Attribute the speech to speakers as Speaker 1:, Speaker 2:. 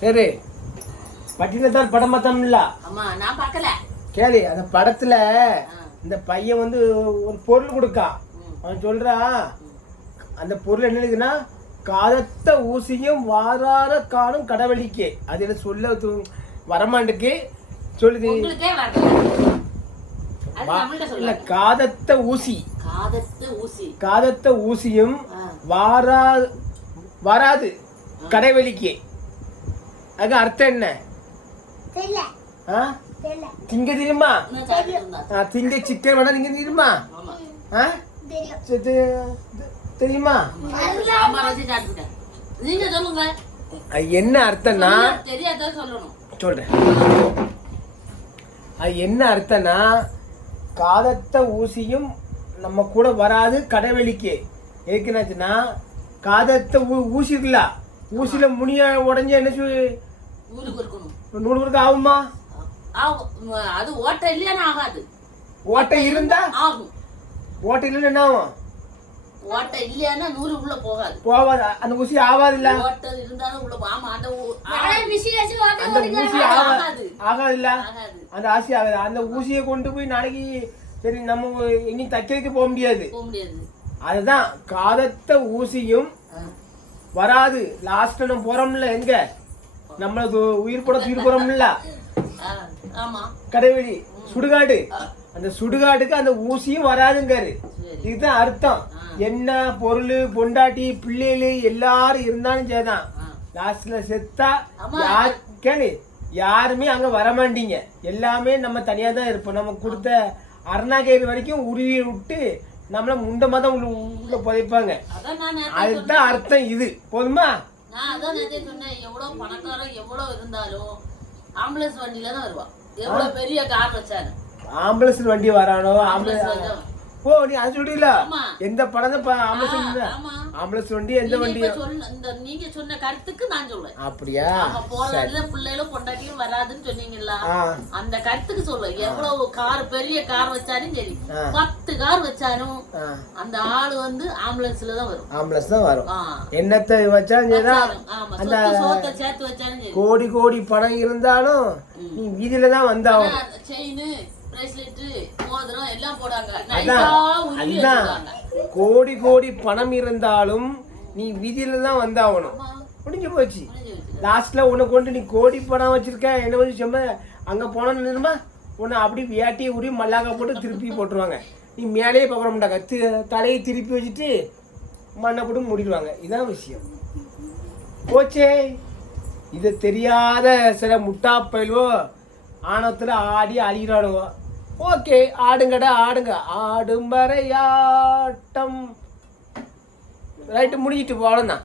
Speaker 1: சரி பட்டினத்தார் படம் பார்த்தோம்ல?
Speaker 2: ஆமா நான் பார்க்கல.
Speaker 1: கேளு அந்த படத்துல. இந்த பையன் வந்து ஒரு பொருள் கொடுக்கான்
Speaker 2: ம்.
Speaker 1: அவன் சொல்றான் அந்த பொருள் என்ன இருக்குன்னா காதத்த ஊசியும் வாராத காணும் கடவழிக்கே அது என்ன சொல்ல வரமாண்டுக்கு சொல்லுது. இல்ல காதத்த ஊசி.
Speaker 2: காதத்து ஊசி.
Speaker 1: காதத்த ஊசியும். வாரா வராது கடைவெளிக்கு. அது அர்த்தம் என்ன?
Speaker 3: தெரியல.
Speaker 1: ஆ?
Speaker 3: தெரியல.
Speaker 1: திங்க தெரியுமா? திங்க சிக்கன் வேணா திங்க தெரியுமா?
Speaker 3: தெரியும்.
Speaker 2: நீங்க
Speaker 1: என்ன அர்த்தம்னா?
Speaker 2: சொல்லுங்க, தெரியாத சொல்லணும்.
Speaker 1: சொல்றேன். அது என்ன அர்த்தம்னா காதத்த ஊசியும் நம்ம கூட வராது கடைவெளிக்கு. எதுக்குனாச்சுன்னா காதத்த ஊ ஊசி இருக்குல்ல ஊசியில முனிய உடஞ்ச என்ன சொல்~
Speaker 2: ஊருக்கு இருக்கணும்.
Speaker 1: நூறு பேருக்கு ஆகுமா.
Speaker 2: ஆகும். அது ஓட்டை இல்லையானா ஆகாது.
Speaker 1: ஓட்டை இருந்தா?
Speaker 2: ஆகும்.
Speaker 1: ஓட்டை இல்லைன்னா என்ன ஆகும்?
Speaker 2: ஓட்டை இல்லையானா நூறு உள்ள போகாது.
Speaker 1: போவாது. அந்த ஊசி ஆகாது இல்ல
Speaker 2: ஓட்டை இருந்தாலும் உள்ள ஆமா அந்த
Speaker 1: அந்த ஊசி ஆகாது.
Speaker 2: ஆகாது.
Speaker 1: ஆகாது. இல்ல அந்த ஆசை ஆகாது. அந்த ஊசியை கொண்டு போய் நாளைக்கு சரி நம்ம எங்கேயும் தைக்கிறதுக்கு போக முடியாது.
Speaker 2: போக முடியாது.
Speaker 1: அதுதான் காதத்த ஊசியும். வராது. லாஸ்ட் நம்ம போறோம்ல எங்க? நம்மள து- உயிர் தூக்கிட்டு போறோம்ல?
Speaker 2: ஆ, ஆமா.
Speaker 1: கடைவெளி சுடுகாடு. அந்த சுடுகாடுக்கு அந்த ஊசியும் வராதுங்காரு. இதுதான் அர்த்தம். என்ன பொருள் பொண்டாட்டி பிள்ளைகள் எல்லாரும் இருந்தாலும் சரிதான். லாஸ்ட்ல செத்தா. யார் கேளு. யாருமே அங்க வரமாட்டீங்க. எல்லாமே நம்ம தனியா தான் இருப்போம். நம்ம கொடுத்த அருணாகேரி வரைக்கும் உருவி விட்டு நம்மள முண்டமா தான் உள்ள உள்ள புதைப்பாங்க. அதுதான் அர்த்தம் இது. போதுமா?
Speaker 2: நான் அதான் நேத்தே சொன்னேன் எவ்வளவு பணக்காரன் எவ்வளவு இருந்தாலும் ஆம்புலன்ஸ் வண்டியில தான் வருவா எவ்வளவு பெரிய கார் வச்சாரு
Speaker 1: ஆம்புலன்ஸ் வண்டி வரானோ
Speaker 2: ஆம்புலன்ஸ்.
Speaker 1: ஓ நீ அது சொல்றீல
Speaker 2: ஆமா.
Speaker 1: எந்த படம் ஆம்புலன்ஸ் வண்டி எந்த வண்டி
Speaker 2: நீங்க சொன்ன கருத்துக்கு நான் சொல்றேன்.
Speaker 1: அப்படியா?
Speaker 2: போறதுல பிள்ளைகளும் பொண்டாட்டியும் வராதுன்னு சொன்னீங்கல்ல? அந்த கருத்துக்கு சொல்ல எவ்வளவு கார் பெரிய கார் வச்சாலும் சரி. பத்து கார் வச்சாலும் அந்த ஆளு வந்து ஆம்புலன்ஸ்ல தான் வரும்.
Speaker 1: ஆம்புலன்ஸ் தான் வரும். என்னத்தை வச்சாலும்
Speaker 2: ஆமா.
Speaker 1: அந்த
Speaker 2: சொத்து சேர்த்து வச்சாலும் சரி.
Speaker 1: கோடி கோடி பணம் இருந்தாலும் நீ வீதியில தான் வந்தாகும்
Speaker 2: செயின் பிரேஸ்லெட் மோதிரம் வச்சிருக்காங்க.
Speaker 1: கோடி கோடி பணம் இருந்தாலும் நீ வீதியில தான் வந்தாகணும். முடிஞ்சு போச்சு. லாஸ்ட்ல உன்னை கொண்டு நீ கோடி பணம் வச்சிருக்க. என்ன வந்து சொன்ன? அங்க போனோம்னா உன்னை அப்படி வேட்டியை உரி மல்லாக்க போட்டு திருப்பி போட்டுருவாங்க. நீ மேலேயே பார்க்க மாட்டாங்க தலையை திருப்பி வச்சுட்டு மண்ணை போட்டு மூடிடுவாங்க. இதான் விஷயம். போச்சே. இது தெரியாத சில முட்டா பயல்வோ ஆணவத்தில் ஆடி அழிகிறானுவோ ஓகே ஆடுங்கடா ஆடுங்க. ஆடும் வரையாட்டம் ரைட்டு முடிஞ்சிட்டு போகணும்